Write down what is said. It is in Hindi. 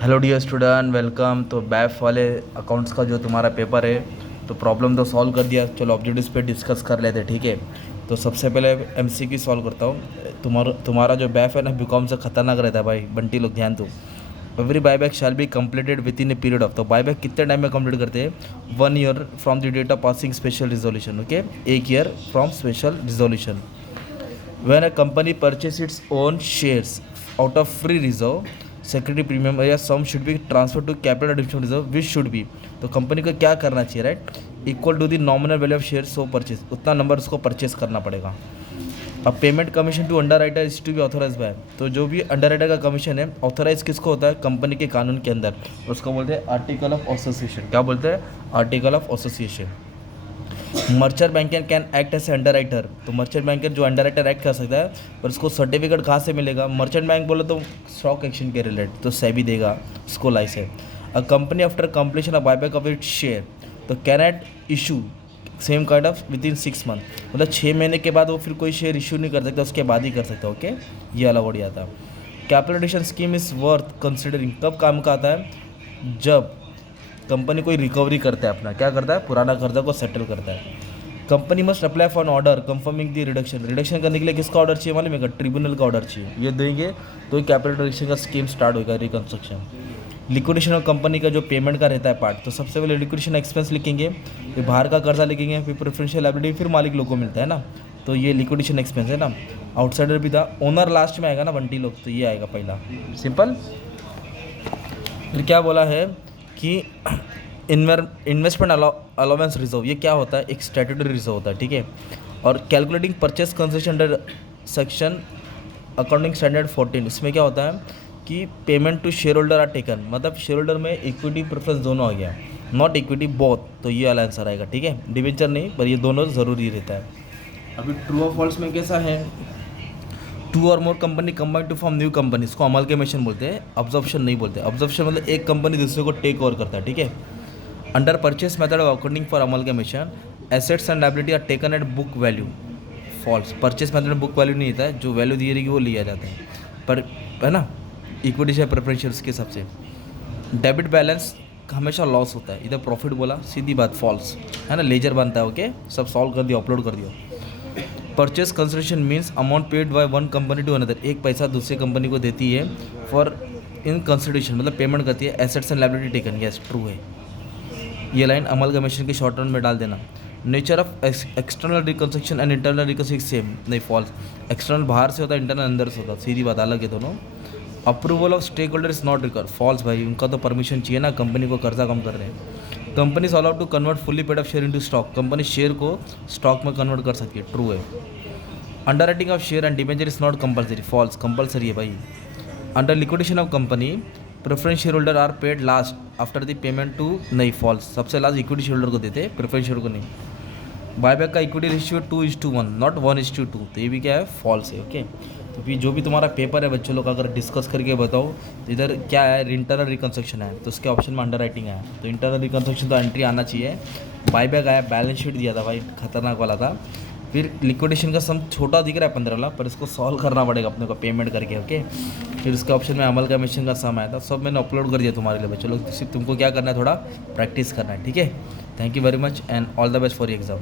Hello dear student, welcome. तो बैफ वाले अकाउंट्स का जो तुम्हारा पेपर है, तो प्रॉब्लम तो सॉल्व कर दिया। चलो ऑब्जेक्टिव्स पे डिस्कस कर लेते हैं, ठीक है। तो सबसे पहले एमसीक्यू सॉल्व करता हूँ। तुम्हारा जो बैफ है ना, बीकॉम से खतरनाक रहता है भाई। बंटी लोग ध्यान दो। Every buyback shall be completed within a period of. तो बाईबैक कितने टाइम में कंप्लीट करते हैं? 1 year from the date of passing special resolution. Okay, 1 year from special resolution. When a company purchases its own shares out of free reserve, security premium या sum should be transferred to capital addition reserve, which should be। तो कंपनी को क्या करना चाहिए, right? Equal to the nominal value of share so purchase, उतना नंबर उसको परचेज करना पड़ेगा। अब payment commission to underwriter is to be authorise by. तो जो भी अंडर राइटर का कमीशन है, ऑथोराइज किसको होता है? कंपनी के कानून के अंदर। उसको बोलते हैं आर्टिकल ऑफ एसोसिएशन। क्या बोलते हैं? Article of association. Merchant banker can act as underwriter. तो मर्चेंट बैंकर जो अंडर राइटर एक्ट कर सकता है, पर उसको सर्टिफिकेट कहाँ से मिलेगा? मर्चेंट बैंक बोले तो स्टॉक एक्सचेंज के रिलेटेड, तो सेबी देगा उसको license. A company after completion of buyback of its share, तो cannot issue same kind of within 6 month. मतलब 6 महीने के बाद वो फिर कोई शेयर इशू नहीं कर सकता, उसके बाद ही कर सकता। ओके, ये अलग हो जाता है। Capital addition scheme is worth considering कब काम का आता है? जब कंपनी कोई रिकवरी करता है, अपना क्या करता है, पुराना कर्जा को सेटल करता है। Company must apply for an order confirming the reduction. Reduction करने के लिए किसका ऑर्डर चाहिए मालूम है? ट्रिब्यूनल का ऑर्डर चाहिए। ये देंगे तो कैपिटल रिडक्शन का स्कीम स्टार्ट होगा, रिकंस्ट्रक्शन। लिक्विडेशन ऑफ कंपनी का जो पेमेंट का रहता है पार्ट, तो सबसे पहले लिक्विडेशन एक्सपेंस लिखेंगे, फिर बाहर का कर्जा लिखेंगे, फिर प्रेफरेंशियल लायबिलिटी, फिर मालिक लोग को मिलता है ना। तो ये लिक्विडेशन एक्सपेंस है ना। आउटसाइडर भी था, ओनर लास्ट में आएगा ना, बंटी लोग, तो ये आएगा पहला, सिंपल। फिर क्या बोला है कि इन्वेस्टमेंट अलाउंस रिजर्व, ये क्या होता है? एक स्टैट्यूटरी रिजर्व होता है, ठीक है। और calculating purchase concession under section accounting standard 14, इसमें क्या होता है कि payment to shareholder are taken, मतलब शेयर होल्डर में इक्विटी प्रेफरेंस दोनों आ गया, नॉट इक्विटी बोथ। तो ये वाला आंसर आएगा, ठीक है। डिवेंचर नहीं, पर ये दोनों ज़रूरी रहता है। अभी ट्रू और फॉल्स में कैसा है? Two or more company combine to form new company, इसको अमलगेमेशन बोलते हैं, ऑब्जर्प्शन नहीं बोलते। ऑब्जर्प्शन मतलब एक कंपनी दूसरे को टेक ओवर करता है, ठीक है। Under purchase method of accounting for amalgamation, assets and liability are taken at book value. False, purchase method में बुक वैल्यू नहीं होता है, जो वैल्यू दी रहेगी वो लिया जाता है, पर है ना, इक्विटी से प्रेफरेंशियल्स के हिसाब से। डेबिट बैलेंस हमेशा लॉस होता है, इधर प्रॉफिट बोला, सीधी बात, फॉल्स है ना, लेजर बनता है। ओके, सब सॉल्व कर दिया, अपलोड कर दिया। Purchase consideration means amount paid by one company to another, एक पैसा दूसरी कंपनी को देती है फॉर इन कंसिडरेशन, मतलब पेमेंट करती है, assets and liability taken. Yes, true है। ये लाइन अमलगमेशन के शॉर्ट रन में डाल देना। Nature of external reconstruction and internal reconstruction same, नहीं, फॉल्स। एक्सटर्नल बाहर से होता है, इंटरनल अंदर से होता है, सीधी बात, अलग है दोनों। Approval of stakeholder is not required, false भाई, उनका तो परमिशन चाहिए ना, कंपनी को कर्जा कम कर रहे हैं। Company is allowed to convert fully paid of share into stock, company share को स्टॉक में कन्वर्ट कर सकती है, ट्रू है। Underwriting of share and debenture is not compulsory, false, compulsory है भाई। Under liquidation of company preference shareholder are paid last after the payment to, नहीं, फॉल्स, सबसे लास्ट इक्विटी शेयर होल्डर को देते, प्रेफरेंस शेयर को नहीं। बायबैक का इक्विटी रेशियो 2:1, नॉट 1:2, तो ये भी क्या है? फॉल्स है। ओके, तो फिर जो भी तुम्हारा पेपर है बच्चों लोग, अगर डिस्कस करके बताओ, तो इधर क्या है, इंटरनल रिकंस्ट्रक्शन है, तो उसके ऑप्शन में अंडर राइटिंग आया, तो इंटरनल रिकंस्ट्रक्शन तो एंट्री आना चाहिए। बायबैक आया, बैलेंस शीट दिया था भाई, खतरनाक वाला था। फिर लिक्विडेशन का सम छोटा दिख रहा है 15 लाख, पर इसको सॉल्व करना पड़ेगा अपने को पेमेंट करके। ओके, फिर उसके ऑप्शन में अमल कमीशन का सम आया था, सब मैंने अपलोड कर दिया तुम्हारे लिए बच्चों लोग। सिर्फ तुमको क्या करना है, थोड़ा प्रैक्टिस करना है, ठीक है। Thank you very much and all the best for your exam.